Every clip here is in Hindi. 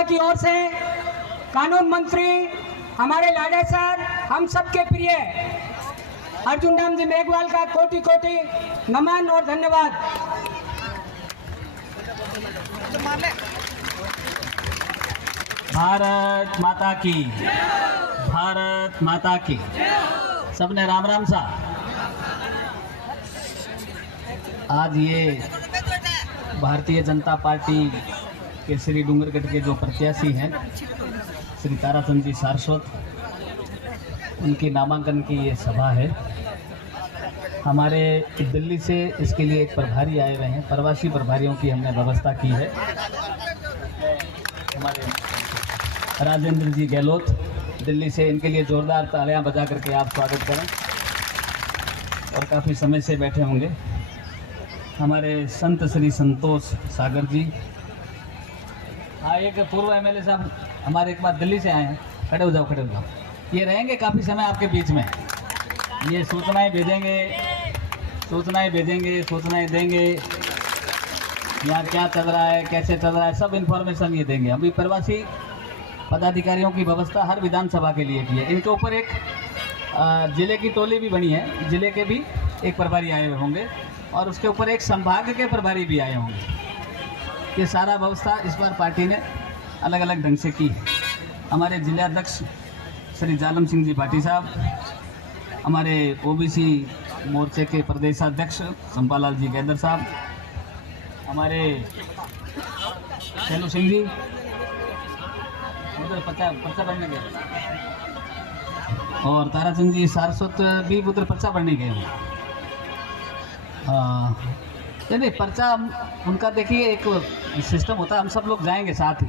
सभा की ओर से कानून मंत्री हमारे लाडे सर, हम सबके प्रिय अर्जुन राम जी मेघवाल का कोटि कोटि नमन और धन्यवाद। भारत माता की, भारत माता की। सबने राम राम सा। आज ये भारतीय जनता पार्टी के श्री डूंगरगढ़ के जो प्रत्याशी हैं श्री ताराचंद जी सारस्वत, उनकी नामांकन की ये सभा है। हमारे दिल्ली से इसके लिए एक प्रभारी आए हुए हैं, प्रवासी प्रभारियों की हमने व्यवस्था की है। हमारे राजेंद्र जी गहलोत दिल्ली से, इनके लिए जोरदार तालियां बजा करके आप स्वागत करें। और काफ़ी समय से बैठे होंगे हमारे संत श्री संतोष सागर जी। हाँ, एक पूर्व एमएलए साहब हमारे एक बार दिल्ली से आए हैं, खड़े हो जाओ, खड़े हो जाओ। ये रहेंगे काफ़ी समय आपके बीच में, ये सूचनाएं भेजेंगे, सूचनाएं देंगे, यहाँ क्या चल रहा है, कैसे चल रहा है, सब इन्फॉर्मेशन ये देंगे। अभी प्रवासी पदाधिकारियों की व्यवस्था हर विधानसभा के लिए की है। इनके ऊपर एक जिले की टोली भी बनी है, जिले के भी एक प्रभारी आए हुए होंगे और उसके ऊपर एक संभाग के प्रभारी भी आए होंगे। ये सारा व्यवस्था इस बार पार्टी ने अलग अलग ढंग से की है। हमारे जिलाध्यक्ष श्री जालम सिंह जी भाटी साहब, हमारे ओबीसी मोर्चे के प्रदेशाध्यक्ष चंपालाल जी गैदर साहब, हमारे शैलू सिंह जी उधर पर्चा भरने गए, और ताराचंद जी सारस्वत भी उधर पर्चा भरने गए हैं। नहीं, पर्चा उनका देखिए एक सिस्टम होता है, हम सब लोग जाएंगे साथ ही,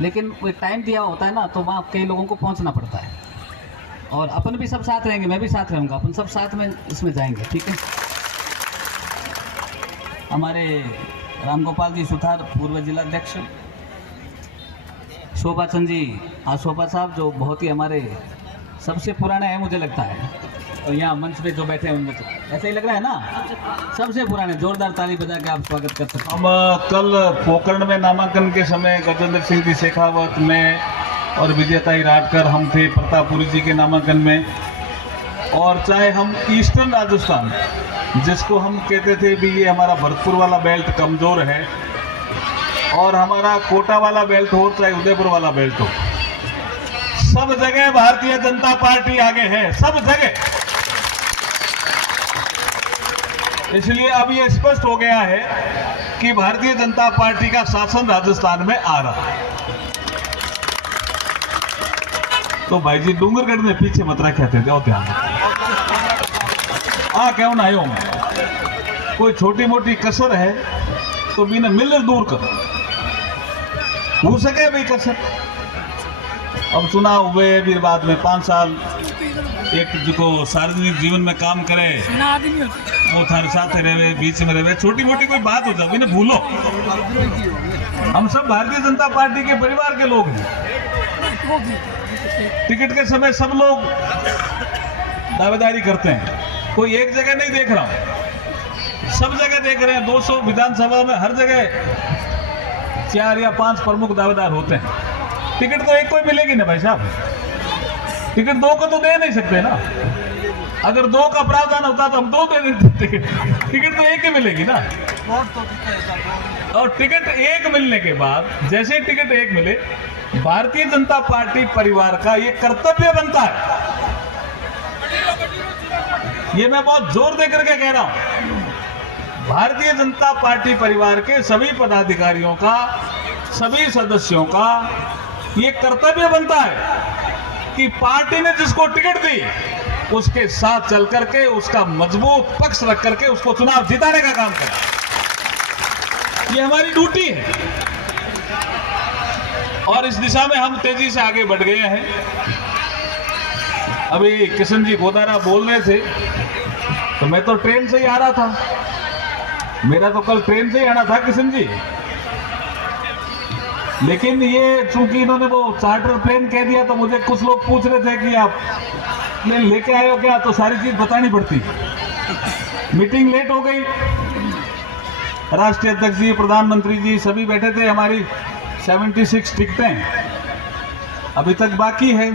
लेकिन वो एक टाइम दिया होता है ना, तो वहाँ कई लोगों को पहुँचना पड़ता है। और अपन भी सब साथ रहेंगे, मैं भी साथ रहूँगा, अपन सब साथ में इसमें जाएंगे, ठीक है। हमारे रामगोपाल जी सुथार पूर्व जिलाध्यक्ष, शोभा चंद जी आशोभा साहब जो बहुत ही हमारे सबसे पुराने हैं मुझे लगता है, और यहाँ मंच पे जो बैठे हैं उनमें तो ऐसा ही लग रहा है ना, सबसे पुराने। जोरदार ताली बजा के आप स्वागत कर सकते हैं। हम कल पोखरण में नामांकन के समय गजेंद्र सिंह जी शेखावत में और विजयताई राठकर हम थे, प्रतापपुरी जी के नामांकन में। और चाहे हम ईस्टर्न राजस्थान, जिसको हम कहते थे भी ये हमारा भरतपुर वाला बेल्ट कमज़ोर है, और हमारा कोटा वाला बेल्ट हो, चाहे उदयपुर वाला बेल्ट हो, सब जगह भारतीय जनता पार्टी आगे है, सब जगह। इसलिए अब ये स्पष्ट हो गया है कि भारतीय जनता पार्टी का शासन राजस्थान में आ रहा है। तो भाई जी डूंगरगढ़ में पीछे मत रखा थे, जाओ ध्यान क्यों ना आयो, कोई छोटी मोटी कसर है तो बिना मिल दूर कर हो सके भाई कसर। अब चुनाव हुए फिर बाद में 5 साल एक जो सार्वजनिक जीवन में काम करे वो थारे साथ रहे, बीच में रहे, छोटी मोटी कोई बात हो जाए इन्हें भूलो। हम सब भारतीय जनता पार्टी के परिवार के लोग हैं। टिकट के समय सब लोग दावेदारी करते हैं, कोई एक जगह नहीं देख रहा हूं, सब जगह देख रहे हैं। 200 विधानसभा में हर जगह 4 या 5 प्रमुख दावेदार होते हैं। टिकट तो एक को ही मिलेगी ना भाई साहब, टिकट 2 को तो दे नहीं सकते ना। अगर 2 का प्रावधान होता तो हम 2 दे देते, टिकट तो एक ही मिलेगी ना। और टिकट एक मिलने के बाद, जैसे टिकट एक मिले, भारतीय जनता पार्टी परिवार का ये कर्तव्य बनता है, ये मैं बहुत जोर दे करके कह रहा हूं, भारतीय जनता पार्टी परिवार के सभी पदाधिकारियों का, सभी सदस्यों का ये कर्तव्य बनता है कि पार्टी ने जिसको टिकट दी उसके साथ चल करके, उसका मजबूत पक्ष रख करके उसको चुनाव जिताने का काम करें। ये हमारी ड्यूटी है और इस दिशा में हम तेजी से आगे बढ़ गए हैं। अभी किशन जी गोदारा बोल रहे थे तो मैं तो ट्रेन से ही आ रहा था, मेरा तो कल ट्रेन से ही आना था किशन जी, लेकिन ये चूंकि इन्होंने वो चार्टर प्लेन कह दिया तो मुझे कुछ लोग पूछ रहे थे कि आप प्लेन लेके आए हो क्या, तो सारी चीज बतानी पड़ती। मीटिंग लेट हो गई, राष्ट्रीय अध्यक्ष जी, प्रधानमंत्री जी सभी बैठे थे, हमारी 76 टिकटें अभी तक बाकी है,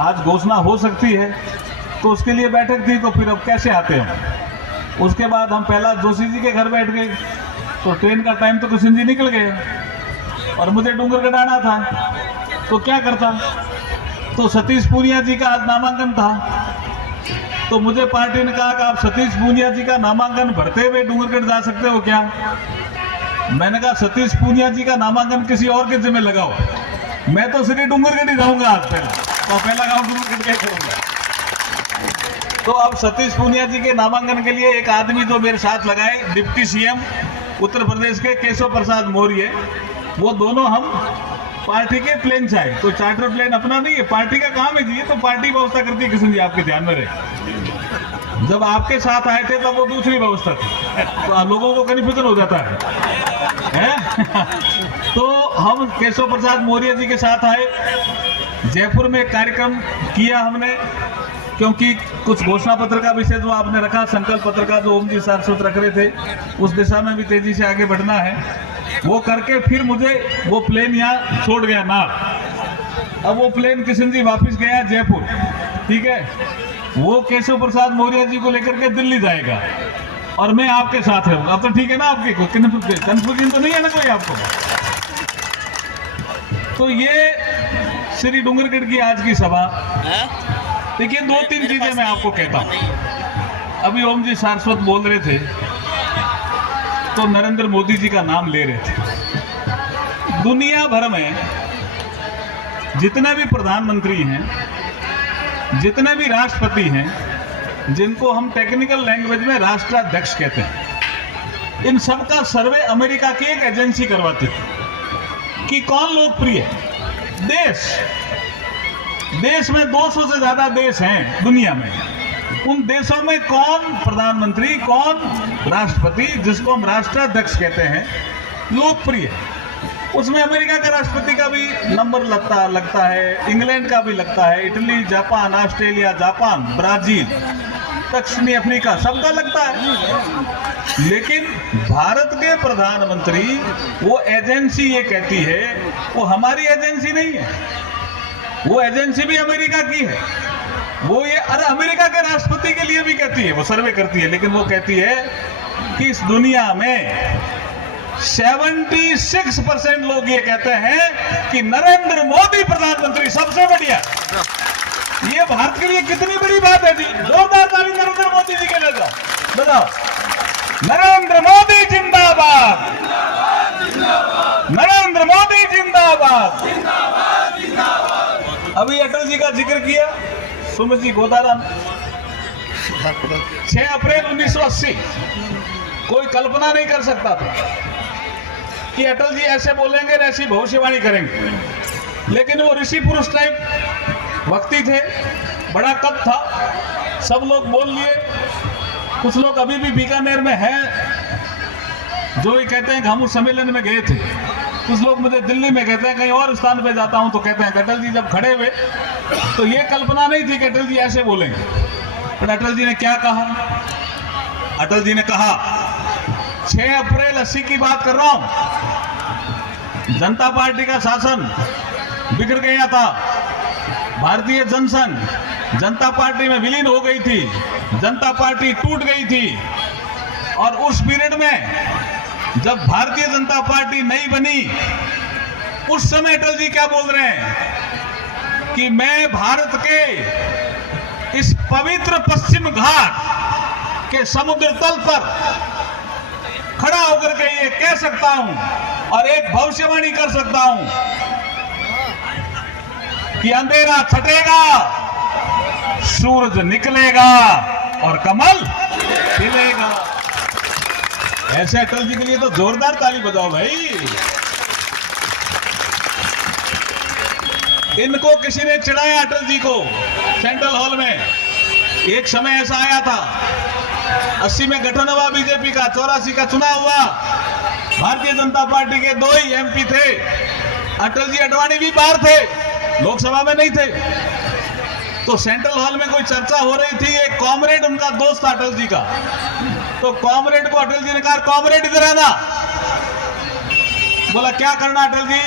आज घोषणा हो सकती है, तो उसके लिए बैठक थी, तो फिर अब कैसे आते हैं। उसके बाद हम पहला जोशी जी के घर बैठ गए, तो ट्रेन का टाइम तो कृष्ण जी निकल गए और मुझे डूंगरगढ़ आना था, तो क्या करता। तो सतीश पूनिया जी का आज नामांकन था, तो मुझे पार्टी ने कहा कि आप सतीश पूनिया जी का नामांकन भरते हुए डूंगरगढ़ जा सकते हो क्या। मैंने कहा सतीश पूनिया जी का नामांकन किसी और के जिम्मे लगाओ, मैं तो श्री डूंगरगढ़ ही रहूंगा आज पहला गाँव डूंगरगढ़ का करूंगा। तो अब सतीश पूनिया जी के नामांकन के लिए एक आदमी जो मेरे साथ लगाए, डिप्टी सीएम उत्तर प्रदेश के केशव प्रसाद मौर्य, वो दोनों हम पार्टी के प्लेन से आए। तो चार्टर प्लेन अपना नहीं है, पार्टी का काम है जी, ये तो पार्टी व्यवस्था करती है। किशन जी आपके ध्यान में रहे, जब आपके साथ आए थे तब वो दूसरी व्यवस्था थी, तो लोगों को कन्फ्यूजन हो जाता है? तो हम केशव प्रसाद मौर्य जी के साथ आए, जयपुर में एक कार्यक्रम किया हमने, क्योंकि कुछ घोषणा पत्र का विषय जो आपने रखा, संकल्प पत्र का जो ओम जी सारस्वत रख रहे थे, उस दिशा में भी तेजी से आगे बढ़ना है। वो करके फिर मुझे वो प्लेन यहाँ छोड़ गया नार। अब वो प्लेन किशन जी वापस गया जयपुर, ठीक है। वो केशव प्रसाद मौर्य जी को लेकर के दिल्ली जाएगा और मैं आपके साथ रहूंगा। अब तो ठीक है ना, आपकी कोई कंफ्यूजन तो नहीं है ना कोई आपको। तो ये श्री डूंगरगढ़ की आज की सभा, देखिए 2-3 चीजें मैं आपको कहता हूं। अभी ओम जी सारस्वत बोल रहे थे तो नरेंद्र मोदी जी का नाम ले रहे थे। दुनिया भर में जितने भी प्रधानमंत्री हैं, जितने भी राष्ट्रपति हैं, जिनको हम टेक्निकल लैंग्वेज में राष्ट्राध्यक्ष कहते हैं, इन सबका सर्वे अमेरिका की एक एजेंसी करवाती है कि कौन लोकप्रिय है। देश में 200 से ज्यादा देश हैं दुनिया में, उन देशों में कौन प्रधानमंत्री, कौन राष्ट्रपति, जिसको हम राष्ट्राध्यक्ष कहते हैं, लोकप्रिय है। उसमें अमेरिका के राष्ट्रपति का भी नंबर लगता है, इंग्लैंड का भी लगता है, Italy, Japan, Australia, Japan, Brazil, दक्षिणी अफ्रीका, सबका लगता है। लेकिन भारत के प्रधानमंत्री, वो एजेंसी ये कहती है, वो हमारी एजेंसी नहीं है, वो एजेंसी भी अमेरिका की है। वो ये अमेरिका के राष्ट्रपति के लिए भी कहती है, वो सर्वे करती है, लेकिन वो कहती है कि इस दुनिया में 76% लोग ये कहते हैं कि नरेंद्र मोदी प्रधानमंत्री सबसे बढ़िया। ये भारत के लिए कितनी बड़ी बात है जी। जोरदार ताली नरेंद्र मोदी जी के लिए दो, बताओ। नरेंद्र मोदी जिंदाबाद, नरेंद्र मोदी जिंदाबाद। अभी अटल जी का जिक्र किया, सुमित जी गोदाराम, 6 अप्रैल 1980, कोई कल्पना नहीं कर सकता था कि अटल जी ऐसे बोलेंगे, ऐसी भविष्यवाणी करेंगे। लेकिन वो ऋषि पुरुष टाइप व्यक्ति थे, बड़ा कद था, सब लोग बोल लिए। कुछ लोग अभी भी बीकानेर में हैं जो ये कहते हैं कि हम उस सम्मेलन में गए थे। कुछ लोग मुझे दिल्ली में कहते हैं, कहीं और स्थान पे जाता हूं तो कहते हैं अटल जी जब खड़े हुए तो ये कल्पना नहीं थी कि अटल जी ऐसे बोलेंगे। पर अटल जी ने क्या कहा? अटल जी ने कहा, 6 अप्रैल 80 की बात कर रहा हूं, जनता पार्टी का शासन बिगड़ गया था, भारतीय जनसंघ जनता पार्टी में विलीन हो गई थी, जनता पार्टी टूट गई थी। और उस पीरियड में जब भारतीय जनता पार्टी नहीं बनी, उस समय अटल जी क्या बोल रहे हैं कि मैं भारत के इस पवित्र पश्चिम घाट के समुद्र तल पर खड़ा होकर के ये कह सकता हूं और एक भविष्यवाणी कर सकता हूं कि अंधेरा छटेगा, सूरज निकलेगा और कमल खिलेगा। ऐसे अटल जी के लिए तो जोरदार ताली बजाओ भाई। इनको किसी ने चिढ़ाया अटल जी को सेंट्रल हॉल में। एक समय ऐसा आया था, 80 में गठन हुआ बीजेपी का, 84 का चुनाव हुआ, भारतीय जनता पार्टी के 2 ही एमपी थे, अटल जी अडवाणी भी बाहर थे, लोकसभा में नहीं थे। तो सेंट्रल हॉल में कोई चर्चा हो रही थी, एक कॉमरेड उनका दोस्त था अटल जी का, तो कॉमरेड को अटल जी ने कहा, कॉमरेड इधर आना। बोला क्या करना अटल जी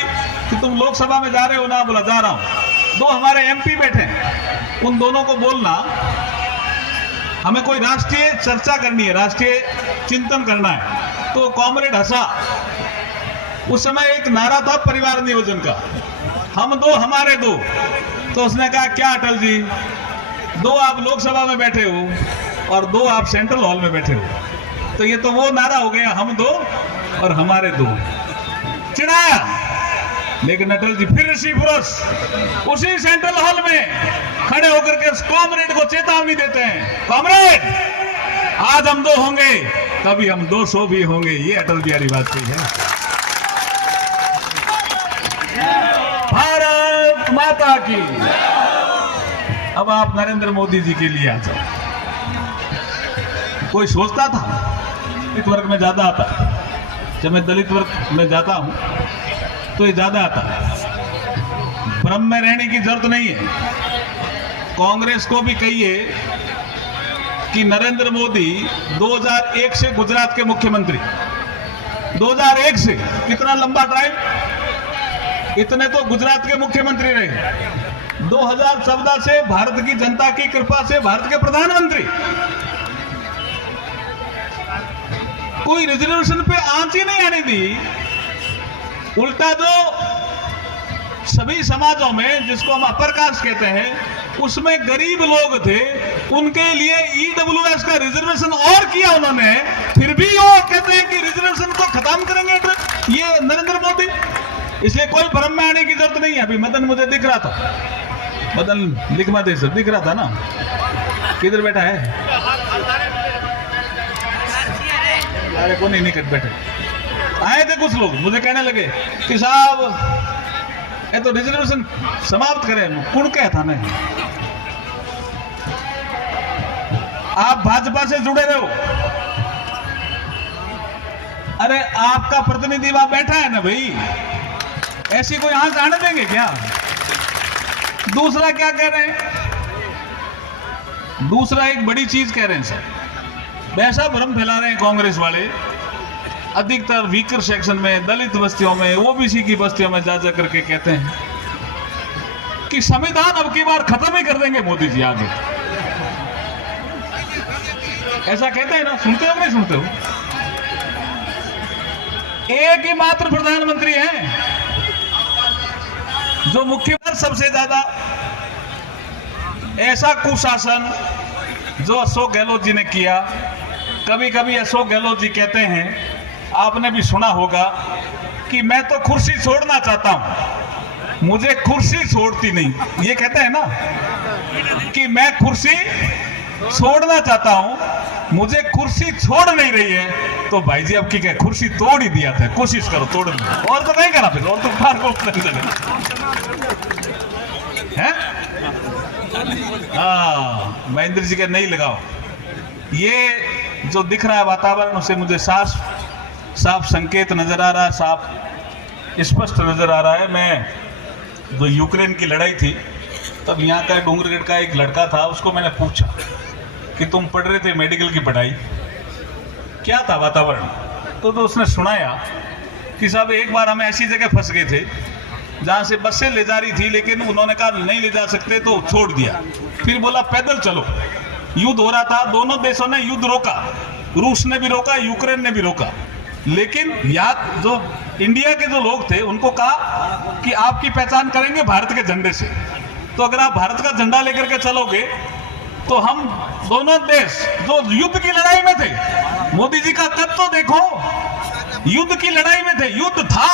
कि तुम लोकसभा में जा रहे हो ना? बोला जा रहा हूं। 2 हमारे एमपी बैठे हैं, उन दोनों को बोलना हमें कोई राष्ट्रीय चर्चा करनी है, राष्ट्रीय चिंतन करना है। तो कॉमरेड हंसा। उस समय एक नारा था परिवार नियोजन का, हम 2 हमारे 2। तो उसने कहा क्या अटल जी, 2 आप लोकसभा में बैठे हो और 2 आप सेंट्रल हॉल में बैठे हो, तो ये तो वो नारा हो गया, हम 2 और हमारे 2। चिढ़ाया। लेकिन अटल जी फिर ऋषि पुरुष उसी सेंट्रल हॉल में खड़े होकर के कॉमरेड को चेतावनी देते हैं, कॉमरेड आज हम 2 होंगे, कभी हम 200 भी होंगे। ये अटल बिहारी वाजपेयी है। भारत माता की। अब आप नरेंद्र मोदी जी के लिए आ जाओ। कोई सोचता था दलित वर्ग में ज्यादा आता, जब मैं दलित वर्ग में जाता हूं तो ये ज्यादा आता। भ्रम में रहने की जरूरत नहीं है। कांग्रेस को भी कहिए कि नरेंद्र मोदी 2001 से गुजरात के मुख्यमंत्री, 2001 से, कितना लंबा टाइम, इतने तो गुजरात के मुख्यमंत्री रहे। 2014 से भारत की जनता की कृपा से भारत के प्रधानमंत्री। कोई रिजर्वेशन पे आंच ही नहीं आने दी। उल्टा जो सभी समाजों में, जिसको हम अपर कास्ट कहते हैं, उसमें गरीब लोग थे, उनके लिए ईडब्ल्यूएस का रिजर्वेशन और किया उन्होंने। फिर भी वो कहते हैं कि रिजर्वेशन को खत्म करेंगे ये नरेंद्र मोदी। इसलिए कोई भ्रम में आने की जरूरत नहीं है। अभी मदन मुझे दिख रहा था, मदन लिखमा दे सर दिख रहा था ना, किधर बैठा है? अरे को नहीं निकट बैठे। आए थे कुछ लोग, मुझे कहने लगे कि साहब ये तो रिजर्वेशन समाप्त करें। कौन क्या था नहीं? आप भाजपा से जुड़े रहो। अरे आपका प्रतिनिधि वहां बैठा है ना भाई, ऐसी कोई आंच आने देंगे क्या? दूसरा क्या कह रहे हैं? दूसरा एक बड़ी चीज कह रहे हैं सर, वैसा भ्रम फैला रहे हैं कांग्रेस वाले। अधिकतर वीकर सेक्शन में, दलित बस्तियों में, ओबीसी की बस्तियों में जा करके कहते हैं कि संविधान अब की बार खत्म ही कर देंगे मोदी जी आगे। ऐसा कहते हैं ना, सुनते हो नहीं सुनते हो? एक ही मात्र प्रधानमंत्री हैं जो मुख्यमंत्री सबसे ज्यादा ऐसा कुशासन जो अशोक गहलोत जी ने किया। कभी कभी अशोक गहलोत जी कहते हैं, आपने भी सुना होगा, कि मैं तो कुर्सी छोड़ना चाहता हूं, मुझे कुर्सी छोड़ती नहीं। ये कहते हैं ना कि मैं कुर्सी छोड़ना चाहता हूं, मुझे कुर्सी छोड़ नहीं रही है। तो भाई जी अब की क्या, कुर्सी तोड़ ही दिया था, कोशिश करो तोड़ने, और तो नहीं करा फिर, और तो बाहर को है। हाँ, महेंद्र जी का नहीं लगाओ। ये जो दिख रहा है वातावरण, उसे मुझे साफ संकेत नजर आ रहा है, साफ स्पष्ट नजर आ रहा है। मैं जो यूक्रेन की लड़ाई थी, तब यहाँ का डोंगरगढ़ का एक लड़का था, उसको मैंने पूछा कि तुम पढ़ रहे थे मेडिकल की पढ़ाई, क्या था वातावरण? तो उसने सुनाया कि साहब एक बार हम ऐसी जगह फंस गए थे जहाँ से बसें ले जा रही थी, लेकिन उन्होंने कहा नहीं ले जा सकते तो छोड़ दिया। फिर बोला पैदल चलो। युद्ध हो रहा था, दोनों देशों ने युद्ध रोका, रूस ने भी रोका, यूक्रेन ने भी रोका। लेकिन याद जो इंडिया के जो लोग थे, उनको कहा कि आपकी पहचान करेंगे भारत के झंडे से, तो अगर आप भारत का झंडा लेकर के चलोगे तो हम दोनों देश जो युद्ध की लड़ाई में थे, मोदी जी का कद तो देखो, युद्ध की लड़ाई में थे, युद्ध था।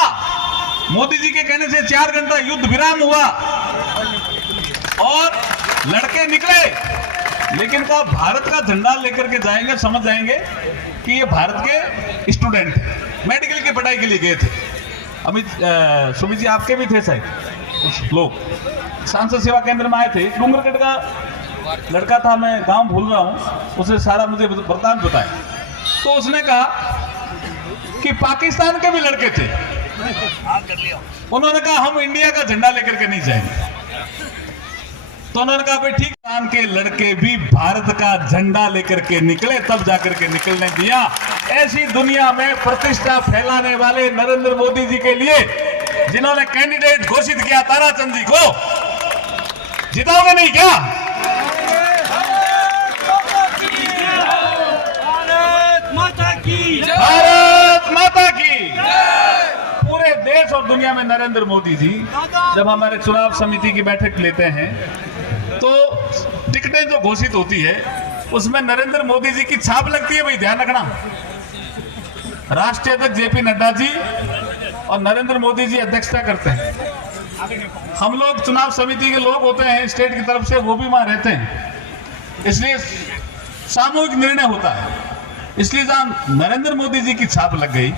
मोदी जी के कहने से 4 घंटा युद्ध विराम हुआ और लड़के निकले, लेकिन कहा भारत का झंडा लेकर के जाएंगे, समझ जाएंगे कि ये भारत के स्टूडेंट हैं, मेडिकल की पढ़ाई के लिए गए थे। अमित सुमित जी आपके भी थे शायद लोग, सांसद सेवा केंद्र में आए थे। डूंगरगढ़ का लड़का था, मैं गांव भूल रहा हूँ, उसने सारा मुझे वृत्तांत बताया। तो उसने कहा कि पाकिस्तान के भी लड़के थे, उन्होंने कहा हम इंडिया का झंडा लेकर के नहीं जाएंगे। तो उन्होंने कहा भाई ठीक, पाकिस्तान के लड़के भी भारत का झंडा लेकर के निकले, तब जाकर के निकलने दिया। ऐसी दुनिया में प्रतिष्ठा फैलाने वाले नरेंद्र मोदी जी के लिए, जिन्होंने कैंडिडेट घोषित किया ताराचंद जी को, जिताओगे नहीं क्या? भारत माता की। पूरे देश और दुनिया में नरेंद्र मोदी जी जब हमारे चुनाव समिति की बैठक लेते हैं तो टिकटें जो घोषित होती है उसमें नरेंद्र मोदी जी की छाप लगती है। भाई ध्यान रखना, राष्ट्रीय अध्यक्ष जेपी नड्डा जी और नरेंद्र मोदी जी अध्यक्षता करते हैं। हम लोग चुनाव समिति के लोग होते हैं स्टेट की तरफ से, वो भी वहां रहते हैं, इसलिए सामूहिक निर्णय होता है। इसलिए जहां नरेंद्र मोदी जी की छाप लग गई,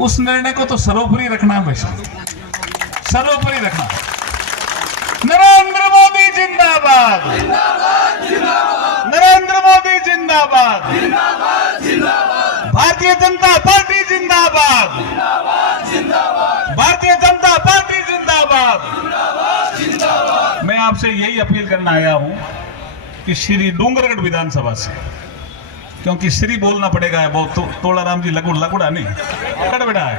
उस निर्णय को तो सर्वोपरि रखना है, सर्वोपरि रखना। नरेंद्र मोदी जिंदाबाद, नरेंद्र मोदी जिंदाबाद, भारतीय जनता पार्टी जिंदाबाद, भारतीय जनता पार्टी जिंदाबाद। मैं आपसे यही अपील करना आया हूं कि श्री डूंगरगढ़ विधानसभा से, क्योंकि श्री बोलना पड़ेगा, बहुत तोड़ाराम जी लगुड़ा नहीं, गड़बड़ा है।